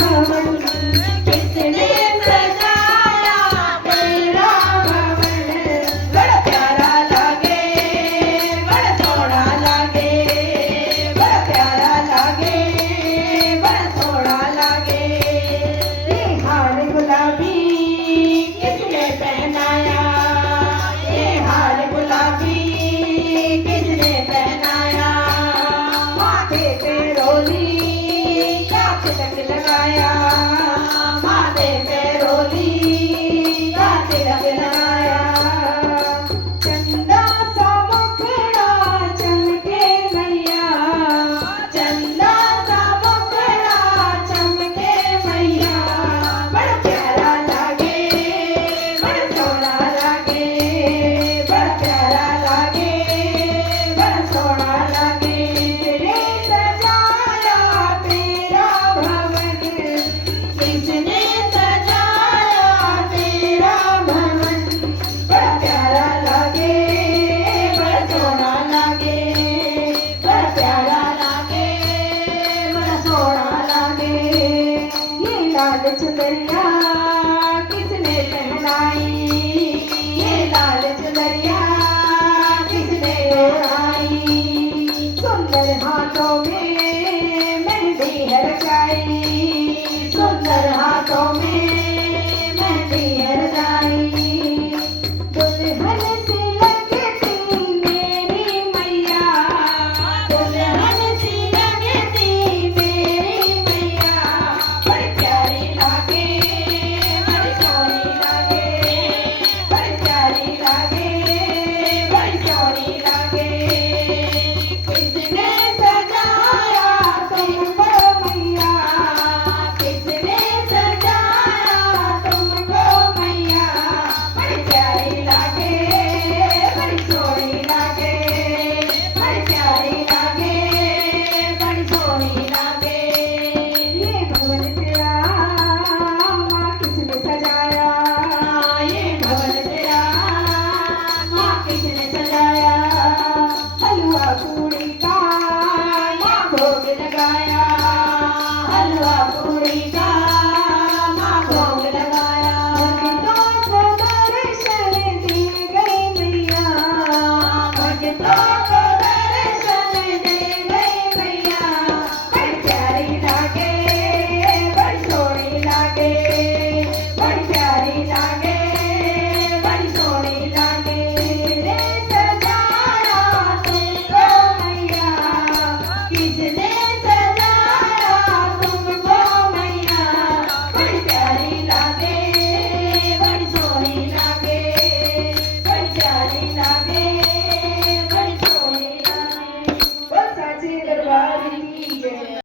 भवन किसने सजाया तेरा भवन। बड़ा प्यारा लागे बड़ा सोहना लागे बड़ा प्यारा लागे बड़ा सोहना लागे। ये हार गुलाबी किसने पहनाया ये हार गुलाबी किसने पहनाया। माथे पे रोली क्या तिलक लगाया माथे पे रोली क्या तिलक लगाया। चंदा सा मुखड़ा चमके मैया चंदा सा मुखड़ा चमके मैया। बड़ा प्यारा लागे बड़ा सोहना लागे बड़ा प्यारा लागे बड़ा सोहना लागे। रे सजाया तेरा भवन किसने सजाया तेरा भवन। बड़ा प्यारा लागे बड़ा सोहना लागे बड़ा प्यारा लागे बड़ा सोहना लागे। ये लाल चुनरिया किसने पहनाई ये लाल चुनरिया किसने ओढ़ाई। सुंदर हाथों में मेहंदी है रचाई सुंदर हाथों में